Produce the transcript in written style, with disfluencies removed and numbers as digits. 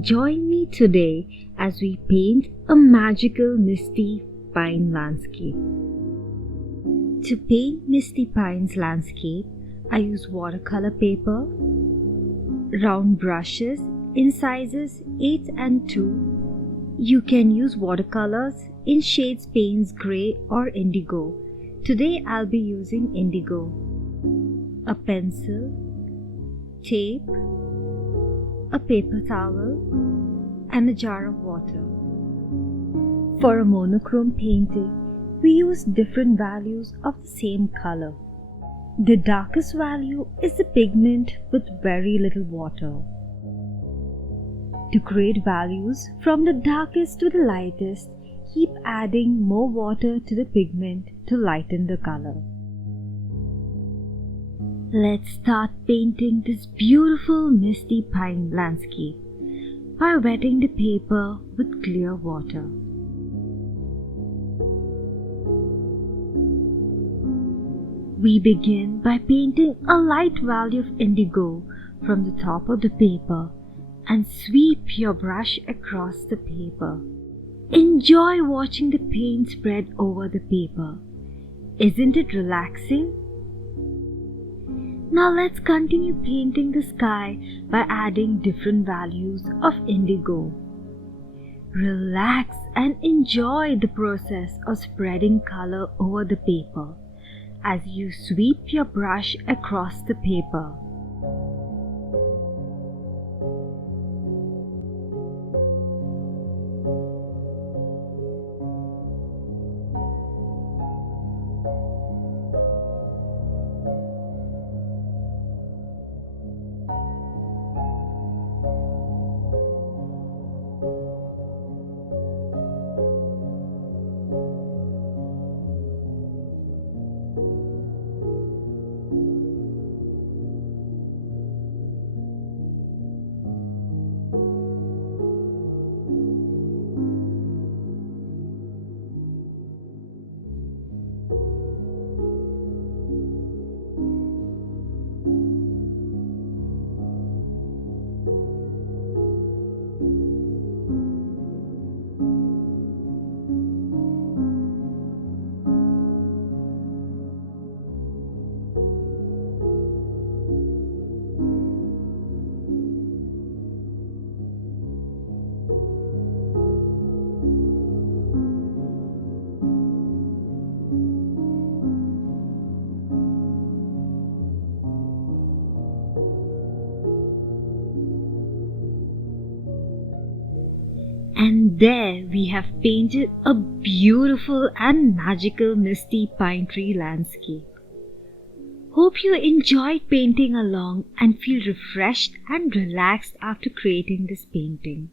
Join me today as we paint a magical misty pine landscape. To paint Misty Pine's landscape, I use watercolor paper, round brushes in sizes 8 and 2. You can use watercolors in shades Payne's Grey or Indigo. Today I'll be using Indigo. A pencil, tape, a paper towel, and a jar of water. For a monochrome painting, we use different values of the same color. The darkest value is the pigment with very little water. To create values from the darkest to the lightest, keep adding more water to the pigment to lighten the color. Let's start painting this beautiful misty pine landscape by wetting the paper with clear water. We begin by painting a light value of indigo from the top of the paper and sweep your brush across the paper. Enjoy watching the paint spread over the paper. Isn't it relaxing? Now let's continue painting the sky by adding different values of indigo. Relax and enjoy the process of spreading color over the paper as you sweep your brush across the paper. And there we have painted a beautiful and magical misty pine tree landscape. Hope you enjoyed painting along and feel refreshed and relaxed after creating this painting.